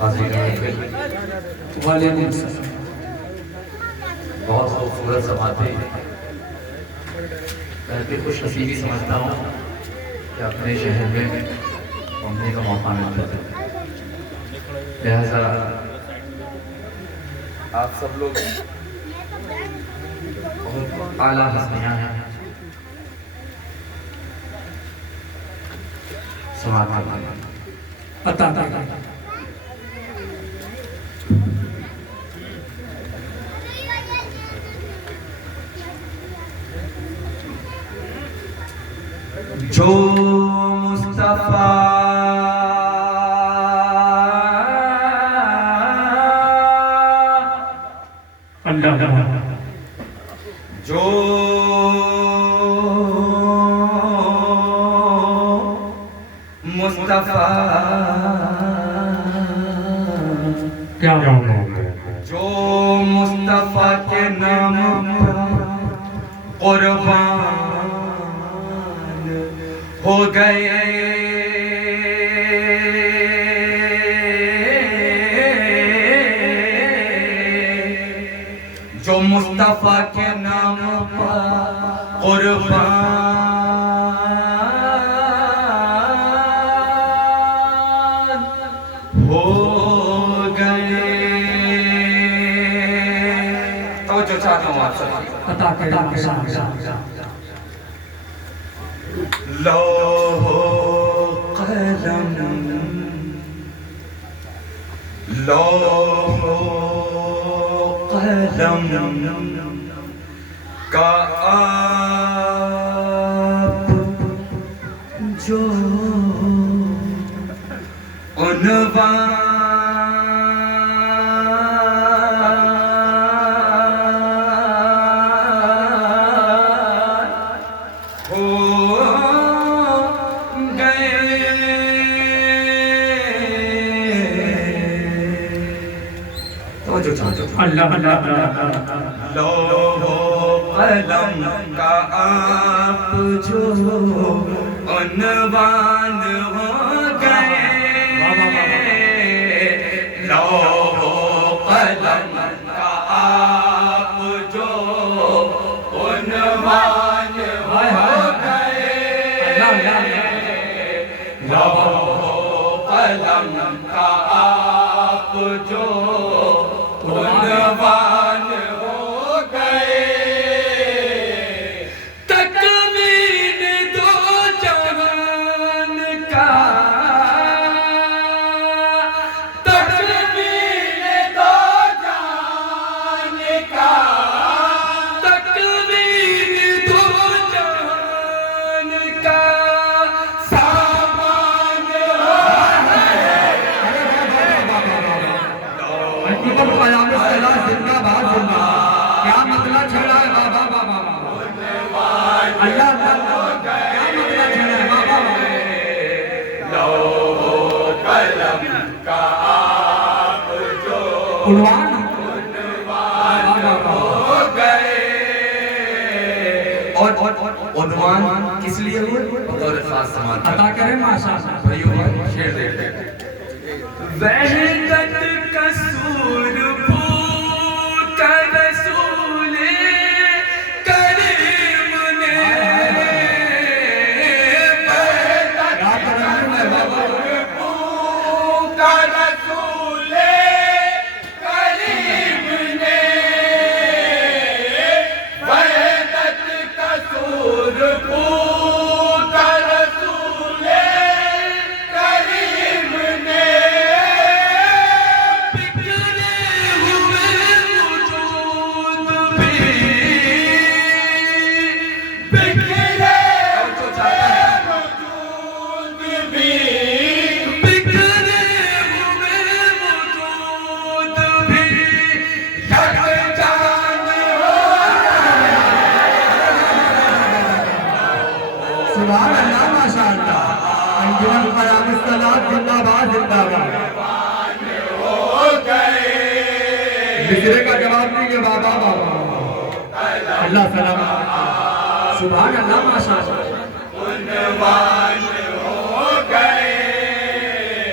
وعلیکم السلام. بہت خوبصورت سماعتیں میں بھی خوش نصیبی سمجھتا ہوں کہ اپنے شہر میں گھومنے کا موقع ملتا ہے. لہذا آپ سب لوگ بہت اعلیٰ ہستیاں ہیں. سماعت عطا جو مصطفیٰ اللہ جو مصطفیٰ کیا جو مصطفیٰ کے نام قربان ہو گئے جو مصطفیٰ کے نام پر قربان ہو گئے. توجہ چاہتا ہوں آپ سب عطا کرے لوح قلم لوح قلم کا آپ جو اللہ لوح قلم کا آپ جو عنوان ہو گئے لوح قلم کا آپ جو عنوان ہو گئے لوح قلم کا آپ جو عنوان ہو گئے تکوین دو جہان کا تکوین دو جہان کا تکوین دو جہان کا سامان ہو زندہ باد زندہ کیا مطلب چھڑا ہے بابا بابا اللہ کیا مطلب چھڑا ہے بابا لوح قلم کا آپ جو عنوان ہو گئے اور عنوان کس لیے ہوئے بطور خاص سماعت عطا کرے ماشاءاللہ بھائیو شعر دیکھتے ہیں وحدت قصور پوت رسول کریم نے وحدت قصور پوت رسول کریم نے وحدت قصور پوت رسول کریم نے سبحان اللہ ماشاءاللہ انجمن قیام الصلاۃ زندہ باد زندہ باد مصرے کا جواب دیجیے بابا بابا اللہ سلام سبحان اللہ ماشاءاللہ عنوان ہو گئے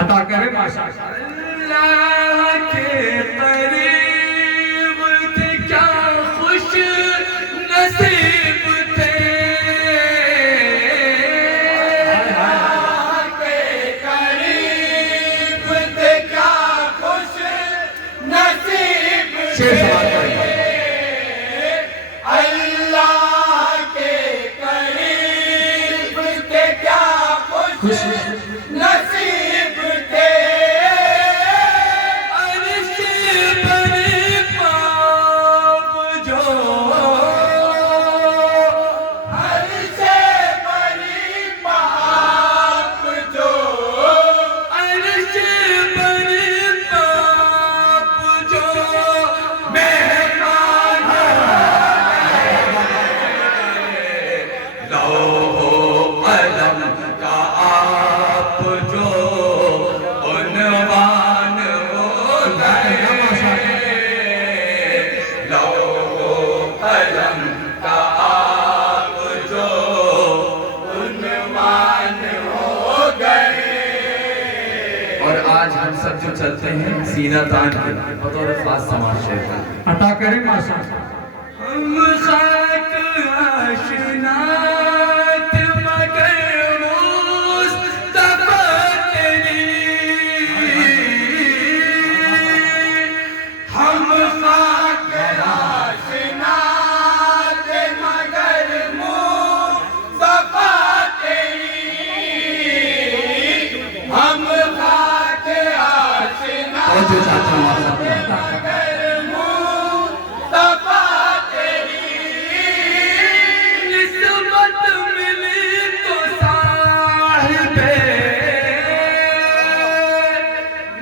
عطا کرے ماشاءاللہ اللہ کے قریب تھے کیا خوش نصیب تھے، اللہ کے قریب تھے کیا خوش نصیب شیر تھے، سماعت کریں اللہ کے قریب تھے کیا خوش نصیب تھے، عرش پر پاپ جو، عرش پر پاپ جو، عرش پر پاپ جو مہمان لوح و قلم کا آپ جو عنوان ہو گئے، لوح و قلم کا آپ جو عنوان ہو گئے۔ اور آج ہم سب جو چلتے ہیں سینہ تان کے بطور خاص سماج شیخ ہیں۔ عطا کرے ماشاءاللہ ہم خاک آشنات مگر مصطفیٰ تیری، ہم خاک آشنات مگر مصطفیٰ تیری، ہم خاک اور جو چاہتا ہوں آپ آشنات سب عطا کرے نسبت ملی تو صاحب،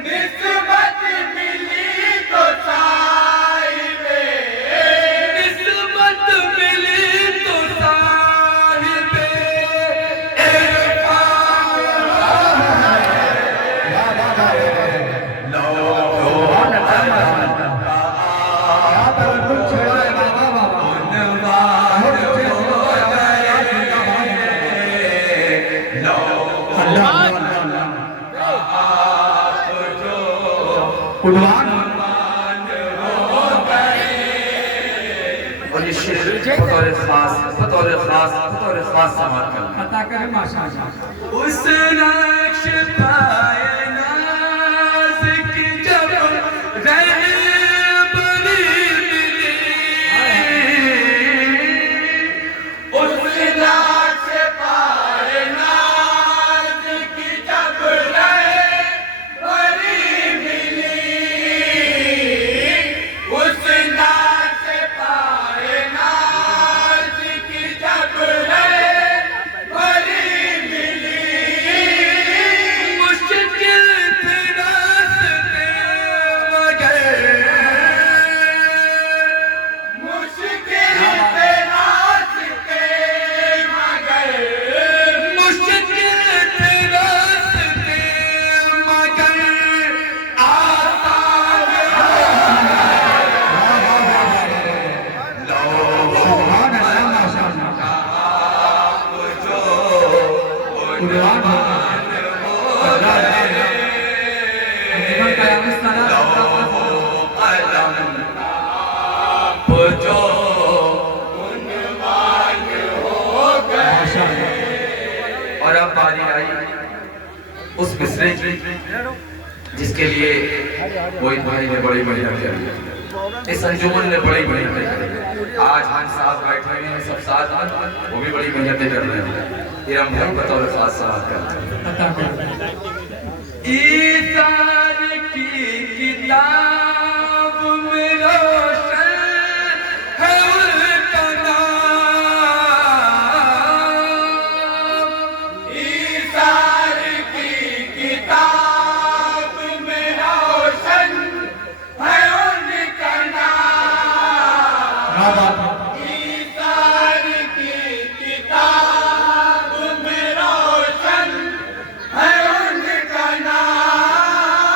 نسبت ملی تو صاحب، نسبت ملی تو صاحب عنوان اور یہ شیر بطور خاص سماعت کرنا۔ عطا کرے ماشاءاللہ اس نقش پائے ناز کی جب رہبری ملی، اس نقش پائے ناز کی جب رہبری ملی، اس نقش پائے ناز کی جب رہبری ملی، مشکل تھے راستے مگر، مشکل تھے راستے مگر، مشکل تھے راستے مگر آسان سبحان اللہ ماشاءاللہ عنوان اور اب باری آئی اس مصرے کی جس کے لیے کوئی بھائی نے بڑی محنت کری، اس انجمن نے بڑی محنت کری، آج ہم ساتھ بیٹھے ہوئے ہیں سب ساتھ ہیں، وہ بھی بڑی محنتیں کر رہے ہیں، یہ ہم بھائی بطور خاص سماعت کرتے ہیں۔ عطا کرے ایثار کی کتاب میں روشن ہے ان کا نام، ایثار کی کتاب میں روشن ہے ان کا نام، کیا بات ہے ایثار کی کتاب میں روشن ہے ان کا نام،